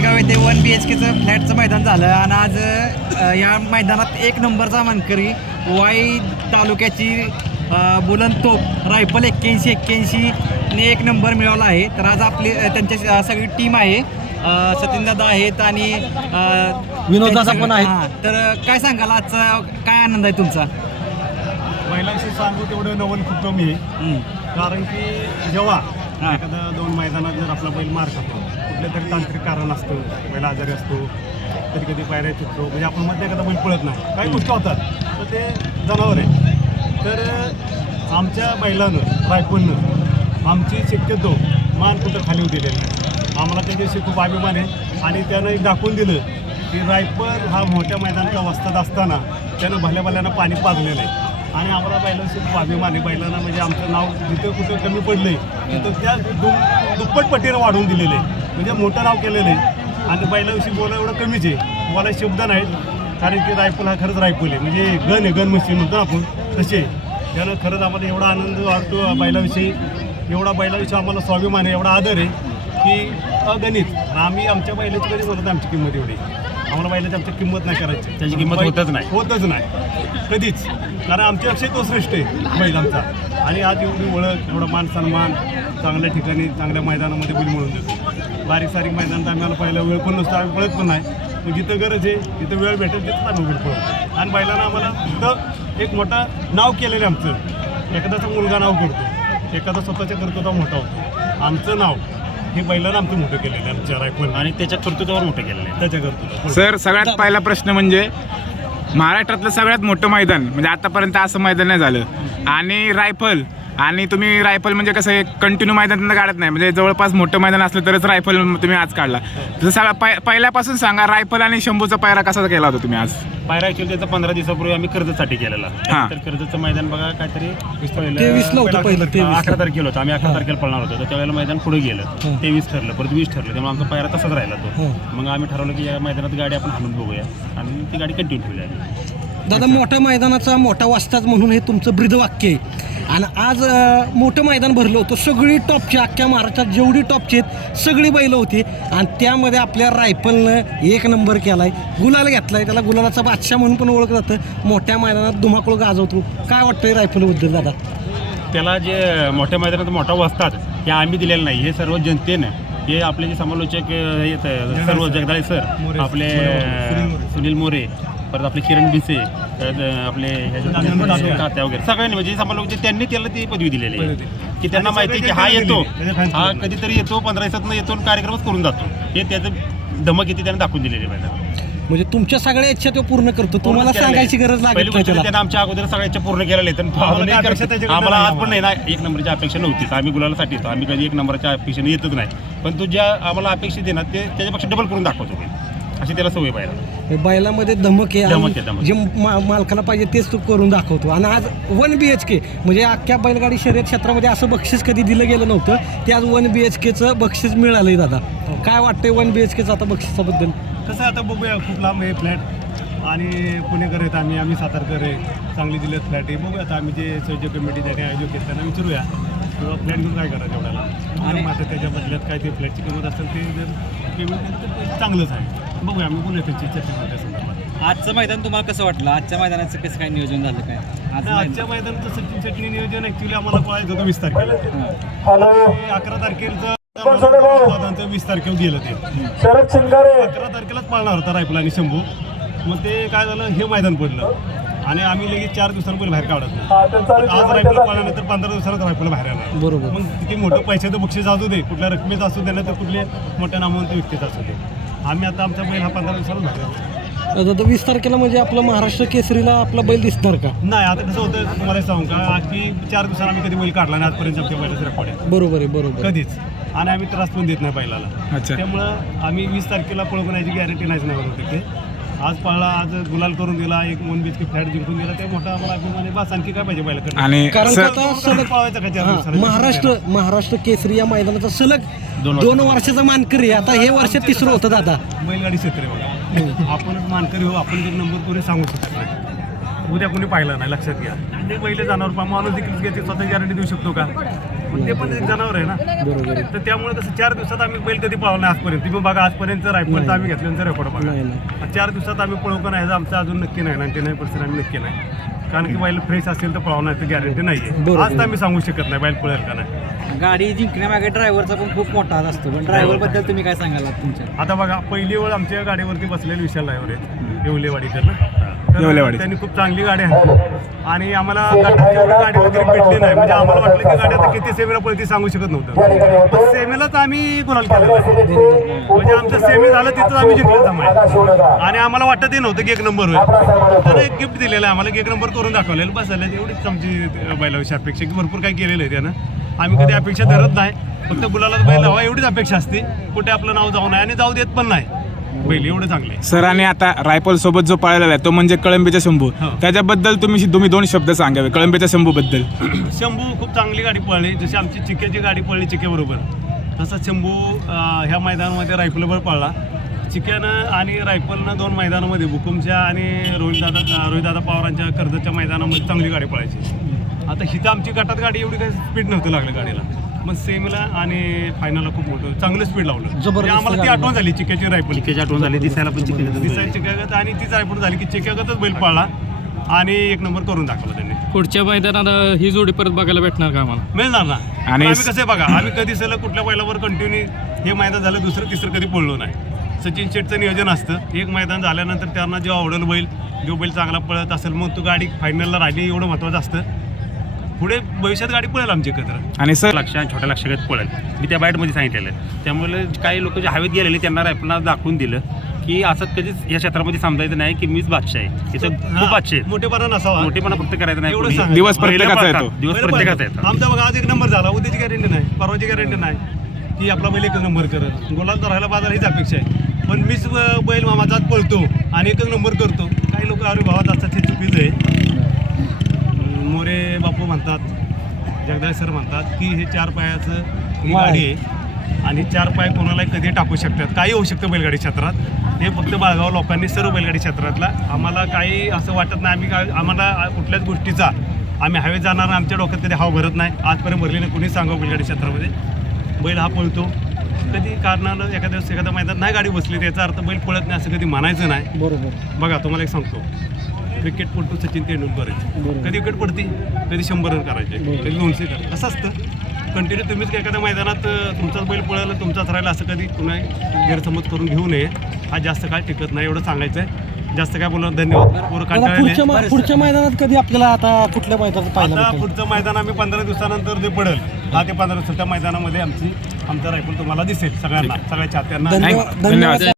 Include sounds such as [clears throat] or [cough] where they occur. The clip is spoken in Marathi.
मालेगाव येथे वन बी एच केचं फ्लॅटचं मैदान झालं आणि आज या मैदानात एक नंबरचा मानकरी वाई तालुक्याची बुलंद तोप रायफल एक्क्याऐंशी एक्क्याऐंशी ने एक नंबर मिळवला आहे तर आज आपली अ, त्यांची अ, सगळी टीम आहे अ, सचिनदादा आहेत आणि अ, विनोददादा पण आहेत. हां, तर काय सांगाल आजचा काय आनंद आहे तुमचा महिलांशी सांगू तेवढं नवल खूप कमी आहे. कारण की जेव्हा. एखादा दोन मैदानात जर आपला बैल मार खातो कुठलं तरी तांत्रिक कारण असतं बैल आजारी असतो कधी कधी पायऱ्या चुकतो म्हणजे आपण मध्ये एखादा बैल पळत नाही. काही गोष्टी होतात तर ते जनावर आहे तर आमच्या बैलानं रायफलनं आमची शक्यतो मान कुठं खाली दिलेली नाही. आम्हाला त्याच्याशी खूप अभिमान आहे आणि त्यानं एक दाखवून दिलं की रायफल हा मोठ्या मैदानाच्या अवस्थेत असताना त्यानं भल्या भल्यानं पाणी पाजलेलं आहे आणि आम्हाला बैलांशी खूप अभिमान आहे. बैलांना म्हणजे आमचं नाव जिथं कुठं कमी पडलंय तिथं त्या दुप्पट पटीनं वाढवून दिलेलं आहे. म्हणजे मोठं नाव केलेलं आहे. आणि बैलाविषयी बोला एवढं कमीच आहे. बोलायला शब्द नाहीत. कारण की रायफल हा खरंच रायफल आहे. म्हणजे गन आहे गन मशीन म्हणतो आपण तसे त्यानं खरंच आम्हाला एवढा आनंद वाटतो बैलाविषयी एवढा बैलाविषयी आम्हाला स्वाभिमान आहे एवढा आदर आहे की अगणित. आम्ही आमच्या बैलाची कधी बोलत आमची किंमत एवढी. आम्हाला बैलाची आमची किंमत नाही करायची. त्याची किंमत होतच नाही. होतच नाही. कधीच. कारण आमच्यापेक्षा तो श्रेष्ठ आहे बैल आमचा. आणि आज एवढी ओळख एवढा मान सन्मान चांगल्या ठिकाणी चांगल्या मैदानामध्ये बैल मिळून देतो. बारीक सारीक मैदानात आम्हाला पहिला वेळ पण नसतो आम्ही पळत पण नाही. पण जिथं गरज आहे जिथं वेळ भेटेल तिथं आम्ही बैल पळतो. आणि बैलांना आम्हाला तिथं एक मोठं नाव केलेलं आहे आमचं. एखाद्याचा मुलगा नाव करतो. एखादा स्वतःच्या कर्तृत्व मोठा होतो. आमचं नाव हे बैलानं आमचं मोठं केलेलं आहे आमच्या रायफल आणि त्याच्या कर्तृत्वावर मोठं केलेलं आहे. त्याच्या कर्तृत्व सर सगळ्यात पहिला प्रश्न म्हणजे महाराष्ट्रातलं सगळ्यात मोठं मैदान म्हणजे आतापर्यंत असं मैदान नाही झालं. आणि रायफल आणि तुम्ही रायफल म्हणजे कसं कंटिन्यू मैदान काढत नाही. म्हणजे जवळपास मोठं मैदान असलं तरच रायफल तुम्ही आज काढला. तर सगळा पहि- पहिल्यापासून सांगा रायफल आणि शंभूचा पायरा कसा केला होता तुम्ही आज? पायरा ऍक्च्युअली त्याचा पंधरा दिवसापूर्वी आम्ही कर्जतसाठी केलेला. हा. तर कर्जतचं मैदान बघा काहीतरी तेवीसला होतं पहिलं, तेवीसला. अकरा तारखेला होतं. आम्ही अकरा तारखेला पळणार होतो. तर त्यावेळेला मैदान पुढे गेलं. हा. तेवीस ठरलं परत वीस ठरलं. त्यामुळे आमचा पायरा तसाच राहिला तो. हा. मग आम्ही ठरवलं की या मैदानात गाडी आपण हाणून बघूया. आणि ती गाडी कंटिन्यू ठेवली आहे दादा मोठ्या मैदानाचा मोठा वाजताच म्हणून हे तुमचं ब्रीदवाक्य आहे. आणि आज मोठं मैदान भरलं होतं. सगळी टॉपची अख्ख्या महाराष्ट्रात जेवढी टॉपची आहेत सगळी बैलं होती. आणि त्यामध्ये आपल्या रायफलनं एक नंबर केला आहे गुलाल घेतला आहे त्याला गुलालाचा बादशाह म्हणून पण ओळखलं जातं. मोठ्या मैदानात धुमाकूळ गाजवतो. काय वाटतंय रायफलबद्दल दादा? त्याला जे मोठ्या मैदानात मोठा वाजतात हे आम्ही दिलेलं नाही. हे सर्व जनतेनं हे आपले जे समालोचक अं, हे त- सर्व जगदाळे सर आपले सुनील मोरे. परत आपले किरण भिसे आपले तात्या वगैरे. सगळ्यांनी म्हणजे समालोचक त्यांनी त्याला ती पदवी दिलेली आहे. की त्यांना माहिती आहे की हा येतो. हा. कधीतरी येतो पंधरा दिवसात येतो आणि कार्यक्रमच करून जातो. हे त्याचं धमक किती त्याने दाखवून दिलेली आहे. म्हणजे तुमच्या सगळ्या इच्छा तो पूर्ण करतो. तुम्हाला सांगायची गरज नाही त्याने आमच्या अगोदर सगळ्याच्या पूर्ण केलेल्या आहेत. आम्हाला अपेक्षा आज पण नाही ना एक नंबरची अपेक्षा नव्हतीच आम्ही गुलालासाठी येतो. आम्ही कधी एक नंबरच्या अपेक्षेने येतच नाही. पण तो ज्या आम्हाला अपेक्षित आहे ना ते त्याच्यापेक्षा डबल करून दाखवतो. ते अशी त्याला सवय पाहिजे. बैलामध्ये धमक आहे धमक. जे मा- मालकाला पाहिजे तेच तो करून दाखवतो. आणि आज वन बी एच के म्हणजे अख्ख्या बैलगाडी शर्यत क्षेत्रामध्ये असं बक्षीस कधी दिलं गेलं नव्हतं ते आज वन बी एच केचं बक्षीस मिळालंय दादा. काय वाटतंय वन बी एच केचं आता बक्षिसाबद्दल? कसं आता बघूया खूप लांब आहे फ्लॅट आणि पुणेकर आहेत आम्ही आम्ही सातारकर आहे. सांगली जिल्ह्यात फ्लॅट आहे. बघूया आता आम्ही जे संयोजक कमिटी ज्याने आयोजक आहेत त्यांना विचारूया. किंवा फ्लॅट घेऊन काय एवढ्याला? आणि आता त्याच्या बदल्यात काय ते फ्लॅटची किंमत असेल ते जर पेमेंट तर ते चांगलंच आहे. बघूया आम्ही बोलूया त्यांची चर्चा करू त्या संदर्भात. आजचं मैदान तुम्हाला कसं वाटलं? आजच्या मैदानाचं कसं काय नियोजन झालं काय? आज आता आजच्या मैदानाचं सचिन चटणी नियोजन ॲक्च्युली आम्हाला पळायचं होतं वीस तारखेला. अकरा तारखेचं वीस तारखेला गेलं ते. अकरा तारखेलाच पाळणार होता रायफल आणि शंभू. मग ते काय झालं? हे मैदान पडलं. आणि आम्ही लगेच चार दिवसांनी पहिले बाहेर काढत नाही. आज रायफल पाळल्यानंतर पंधरा दिवसांत रायफल बाहेर येणार बरोबर. मग किती मोठं पैशाचं बक्षीस असू दे कुठल्या रकमेचं असू दे नाही तर कुठल्या मोठ्या नामवंत व्यक्तीचं असू दे. आम्ही आता आमचा बैल हा पंधरा दिवसाला बाहेर येणार. दादा वीस तारखेला म्हणजे आपलं महाराष्ट्र केसरीला आपला बैल दिसणार का? नाही आता कसं होतं तुम्हाला सांगू का की चार दिवसांनी आम्ही कधी बैल काढला नाही आजपर्यंत आमच्या बैलाचं रेकॉर्ड आहे. बरोबर आहे बरोबर. कधीच. आणि आम्ही त्रास पण देत नाही बैलाला. अच्छा. त्यामुळं आम्ही वीस तारखेला पळवण्याची गॅरंटी नाहीच नाही होती ते आज पळला आज गुलाल करून दिला एक वन बीच फ्लॅट जिंकून दिला. ते मोठा आम्हाला अभिमान. आहे बस आणखी काय पाहिजे बैलाकडे आणि कारण सर आता सलग पळवायचा का चार हा? महाराष्ट्र महाराष्ट्र केसरी या मैदानाचा सलग दोन दोन वर्षाचा. मानकरी आहे. आता हे वर्ष तिसरं होतं दादा. बैलगाडी क्षेत्र आहे बघा. आपणच मानकरी हो आपण जर नंबर कोणी सांगू शकत नाही. उद्या कोणी पाहिलं नाही लक्षात घ्या. ते पहिले जाणार पा माणूस देखील घेते स्वतः गॅरंटी देऊ शकतो का? पण ते पण एक जनावर आहे ना. बरोबर आहे. तर त्यामुळे कसं चार दिवसात आम्ही बैल कधी पळवला नाही आजपर्यंत. तुम्ही बघा आजपर्यंत रायफलचा आम्ही घेतल्यानंतर रेकॉर्ड बघा. नाही नाही. चार दिवसात आम्ही पळू का नाही याचं आमचं अजून नक्की नाही नाईन्टी नाईन पर्सेंट आम्ही नक्की नाही. कारण की बैल फ्रेश असेल तर पळवण्याची गॅरंटी नाही आहे बरोबर. आज तर आम्ही सांगू शकत नाही बैल पळेल का नाही. गाडी जिंकण्यामागे ड्रायव्हरचा पण खूप मोठा हात असतो. पण ड्रायव्हरबद्दल तुम्ही काय सांगाल तुमच्या? आता बघा पहिली वेळ आमच्या गाडीवरती बसलेले विशाल ड्रायव्हर आहेत. येवलेवाडीकर ना. तर येवलेवाडी. त्यांनी खूप चांगली गाडी आहे आणि आम्हाला गटात जेवढी गाडी वगैरे भेटली नाही. म्हणजे आम्हाला वाटलं की गाडी आता किती सेमीला पळते सांगू शकत नव्हतं. पण सेमीलाच आम्ही गुलाल केलेला आहे. म्हणजे आमचं सेमी झालं तिथं आम्ही जिंकलं जमाय आणि आम्हाला वाटतही नव्हतं की एक नंबर होईल. तर एक गिफ्ट दिलेलं आहे आम्हाला की एक नंबर करून दाखवलेलं. बस झालं. एवढीच आमची बैलाविषयी अपेक्षा की भरपूर काही केलेलं आहे त्यानं. आम्ही कधी अपेक्षा धरत नाही. फक्त गुलाला बैल हवा एवढीच अपेक्षा असते. कुठे आपलं नाव जाऊ नये आणि जाऊ देत पण नाही. बैल एवढं चांगले. सर आणि आता रायफल सोबत जो पळालेला आहे तो म्हणजे कळंबीचा शंभू. हो. त्याच्याबद्दल तुम्ही तुम्ही दोन शब्द सांगावे कळंबीच्या शंभू बद्दल [clears throat] शंभू खूप चांगली गाडी पळली जशी आमची चिक्याची गाडी पळली चिक्याबरोबर तसं शंभू अं, ह्या मैदानामध्ये रायफलवर पळला. चिक्यानं आणि रायफलनं दोन मैदानामध्ये भुकुमच्या आणि रोहितदादा रोहितदादा पवारांच्या कर्जतच्या मैदानामध्ये चांगली गाडी पळायची. आता हिथं आमची गटात गाडी एवढी काही स्पीड नव्हतं लागलं गाडीला. मग सेमीला आणि फायनलला खूप मोठं चांगलं स्पीड लावलं. जबरदस्त म्हणजे आम्हाला ती गाडी. आठवण झाली चिक्याची रायफल. चिकेची आठवण झाली दिसायला पण चिके दिसायची चिक्यागत आणि तीच आठवण झाली की चिक्यागतच बैल पळला. आणि एक नंबर करून दाखवला त्यांनी. पुढच्या मैदानात अं, ही जोडी परत बघायला भेटणार का आम्हाला? मिळणार ना. आणि आणि आम्ही कसे बघा आम्ही कधी सलग कुठल्या बैलावर कंटिन्यू हे मैदान झालं दुसरं तिसरं कधी पडलो नाही. सचिन शेटचं नियोजन असतं. एक मैदान झाल्यानंतर त्यांना जेव्हा आवडेल बैल जो बैल चांगला पळत असेल मग तो गाडी फायनलला राहिली एवढं महत्त्वाचं असतं. पुढे भविष्यात गाडी पळेल आमची एकत्र. आणि सर लक्ष्या छोट्या लक्षात पळेल. मी त्या बाईटमध्ये सांगितलेलं त्यामुळे काही लोक जे हवेत गेलेले त्यांना रायफलला दाखवून दिलं की असं कधीच या क्षेत्रामध्ये समजायचं नाही की मीच बादशाह आहे. इथं खूप बादशाह आहेत. मोठेपणा नसावा. मोठेपणा फक्त करायचं नाही. एवढं कोणी. दिवस प्रत्येकाचा. येतो. दिवस प्रत्येकाचा. येतो. आमचा बघा आज एक नंबर झाला. उद्याची गॅरंटी नाही. परवाची गॅरंटी नाही. की आपला बैल एकच नंबर करत. गोलाल तर राहायला बाजार हीच अपेक्षा आहे. पण मीच अं, बैल मामाचाच पळतो आणि एकच नंबर करतो. काही लोक अरे भावात असतात हे चुकीचं आहे. मोरे बापू म्हणतात जगदाय सर म्हणतात की हे चार पायाचं ही. गाडी आहे आणि चार पाय कोणालाही कधी टाकू शकतात. काही होऊ शकतं बैलगाडी क्षेत्रात. हे फक्त बाळगाव लोकांनी सर्व बैलगाडी क्षेत्रातला. आम्हाला काही असं वाटत नाही. आम्ही काय आम्हाला कुठल्याच गोष्टीचा आम्ही हवेत जाणार आमच्या डोक्यात कधी हाव भरत नाही. आजपर्यंत भरली नाही. कोणी सांगावं बैलगाडी क्षेत्रामध्ये. बैल हा पळतो. कधी कारणानं एखाद्या दिवस एखाद्या मैदानात नाही गाडी बसली त्याचा अर्थ बैल पळत नाही असं कधी म्हणायचं नाही. बरोबर. बघा तुम्हाला एक सांगतो. क्रिकेटपटू सचिन तेंडुलकर आहे. कधी विकेट पडते कधी शंभर रन करायचे. कधी दोनशे करायचे असं असतं? कंटिन्यू तुम्हीच एखाद्या मैदानात तुमचाच बैल पळायला तुमचाच राहिला असं कधी कुणा गैरसमज करून घेऊ नये. हा जास्त काळ टिकत नाही एवढं सांगायचं आहे जास्त काय बोलणार धन्यवाद. पुढच्या मैदानात कधी आपल्याला आता कुठल्या मैदानात पाहायला आता? पुढचं मैदान आम्ही पंधरा दिवसानंतर जे पडेल दहा ते पंधरा दिवसाच्या मैदानामध्ये आमची आमचा रायफल तुम्हाला दिसेल सगळ्यांना सगळ्या चाहत्यांना. धन्यवाद.